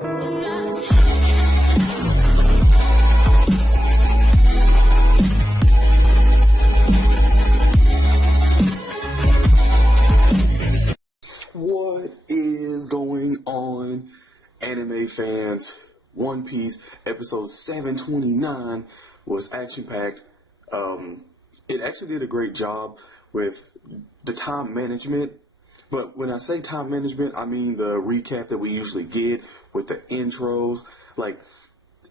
What is going on, anime fans? One Piece episode 729 was action-packed. It actually did a great job with the time management. But when I say time management, I mean the recap that we usually get with the intros. Like,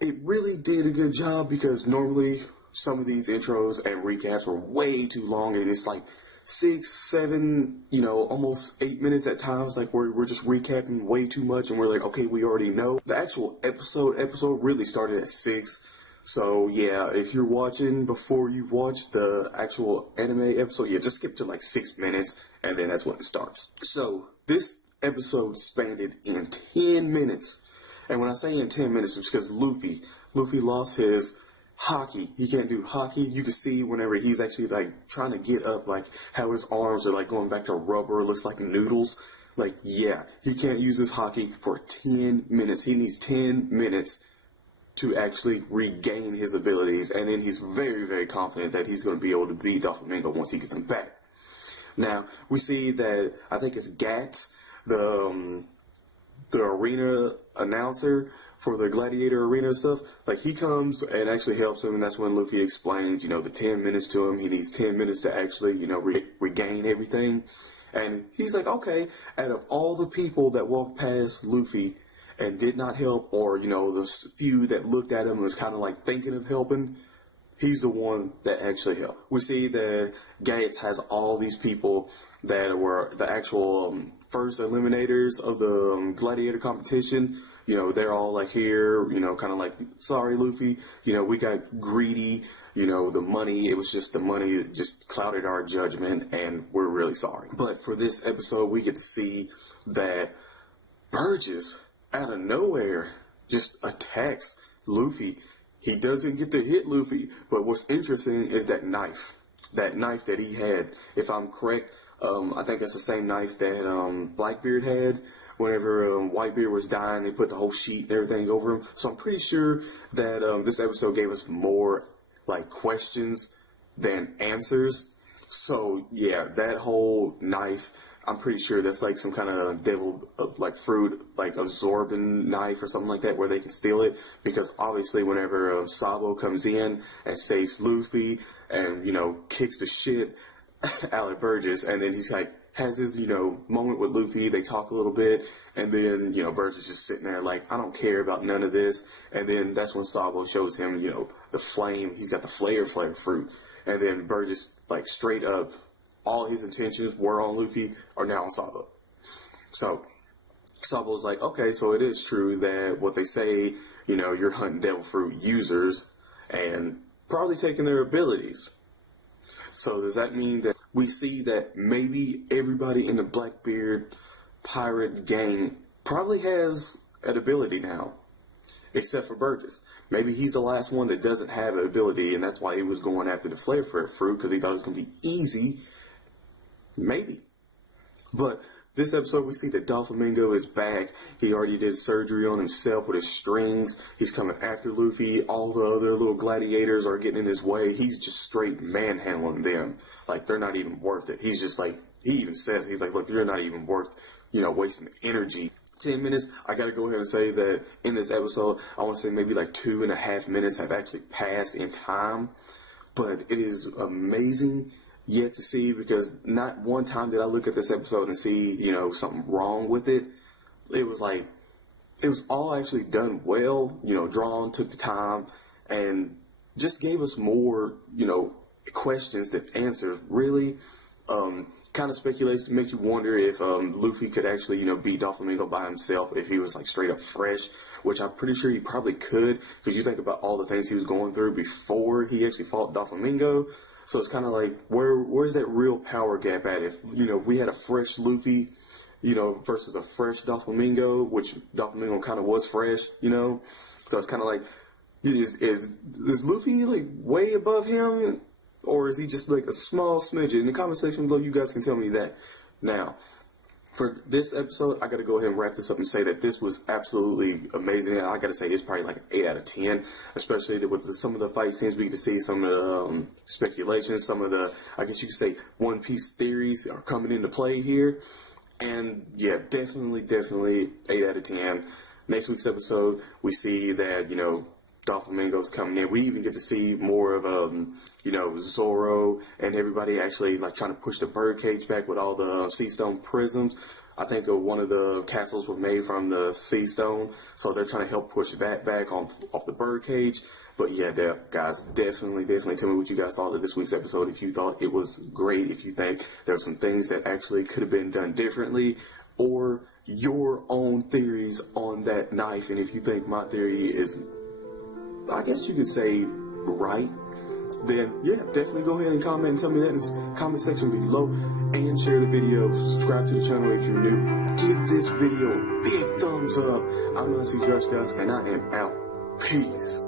it really did a good job because normally some of these intros and recaps were way too long, and it's like 6, 7, almost 8 minutes at times. Like we're just recapping way too much, and we're like, okay, we already know. The actual episode really started at 6. So yeah, if you're watching before you've watched the actual anime episode, yeah, just skip to like 6 minutes, and then that's when it starts. So this episode spanned in 10 minutes. And when I say in 10 minutes, it's because Luffy lost his hockey. He can't do hockey. You can see whenever he's actually like trying to get up, like how his arms are like going back to rubber, looks like noodles. Like, yeah, he can't use his hockey for 10 minutes. He needs 10 minutes to actually regain his abilities, and then he's very, very confident that he's going to be able to beat Doflamingo once he gets him back. Now, we see that, I think it's Gats, the arena announcer for the gladiator arena stuff. Like, he comes and actually helps him, and that's when Luffy explains, the 10 minutes to him. He needs 10 minutes to actually, regain everything. And he's like, okay, out of all the people that walked past Luffy and did not help, or, the few that looked at him and was kind of like thinking of helping, he's the one that actually helped. We see that Gates has all these people that were the actual first eliminators of the gladiator competition. They're all like here, kind of like, sorry, Luffy, we got greedy, the money, it was just the money that just clouded our judgment, and we're really sorry. But for this episode, we get to see that Burgess, out of nowhere, just attacks Luffy. He doesn't get to hit Luffy, but what's interesting is that knife that he had. If I'm correct, I think it's the same knife that Blackbeard had. Whenever Whitebeard was dying, they put the whole sheet and everything over him. So I'm pretty sure that this episode gave us more like questions than answers. So yeah, that whole knife, I'm pretty sure that's like some kind of devil, like fruit, like absorbing knife or something like that, where they can steal it. Because obviously, whenever Sabo comes in and saves Luffy and kicks the shit out of Burgess, and then he's like has his moment with Luffy. They talk a little bit, and then Burgess just sitting there like, I don't care about none of this. And then that's when Sabo shows him the flame. He's got the flare fruit, and then Burgess like straight up, all his intentions were on Luffy are now on Sabo. So Sabo's like, okay, so it is true that what they say, you're hunting devil fruit users and probably taking their abilities. So does that mean that we see that maybe everybody in the Blackbeard pirate gang probably has an ability now, except for Burgess? Maybe he's the last one that doesn't have an ability, and that's why he was going after the flare fruit, because he thought it was going to be easy. Maybe. But this episode, we see that Doflamingo is back. He already did surgery on himself with his strings. He's coming after Luffy. All the other little gladiators are getting in his way. He's just straight manhandling them. Like, they're not even worth it. He's just like, he even says, he's like, look, you're not even worth, wasting energy. 10 minutes, I gotta go ahead and say that in this episode, I want to say maybe like 2.5 minutes have actually passed in time. But it is amazing yet to see, because not one time did I look at this episode and see, something wrong with it. It was like, it was all actually done well, drawn, took the time, and just gave us more, questions than answers, really. Kind of speculates, makes you wonder if Luffy could actually, beat Doflamingo by himself if he was like straight up fresh, which I'm pretty sure he probably could, because you think about all the things he was going through before he actually fought Doflamingo. So it's kind of like, where's that real power gap at? If, we had a fresh Luffy, versus a fresh Doflamingo, which Doflamingo kind of was fresh, So it's kind of like, is Luffy like way above him? Or is he just like a small smidget? In the comment section below, you guys can tell me that. Now, For this episode, I got to go ahead and wrap this up and say that this was absolutely amazing. And I got to say, it's probably like an 8 out of 10, especially with some of the fight scenes. We get to see some of the speculations, some of the, I guess you could say, One Piece theories are coming into play here. And yeah, definitely 8 out of 10. Next week's episode, we see that, Doflamingo's coming in. We even get to see more of, Zoro and everybody actually like trying to push the birdcage back with all the sea stone prisms. I think one of the castles were made from the sea stone, so they're trying to help push that back off the birdcage. But yeah, guys, definitely tell me what you guys thought of this week's episode. If you thought it was great, if you think there were some things that actually could have been done differently, or your own theories on that knife, and if you think my theory is, I guess you could say, right, then yeah, definitely go ahead and comment and tell me that in the comment section below, and share the video, subscribe to the channel if you're new, give this video a big thumbs up. I'm Luffy, guys, and I am out. Peace.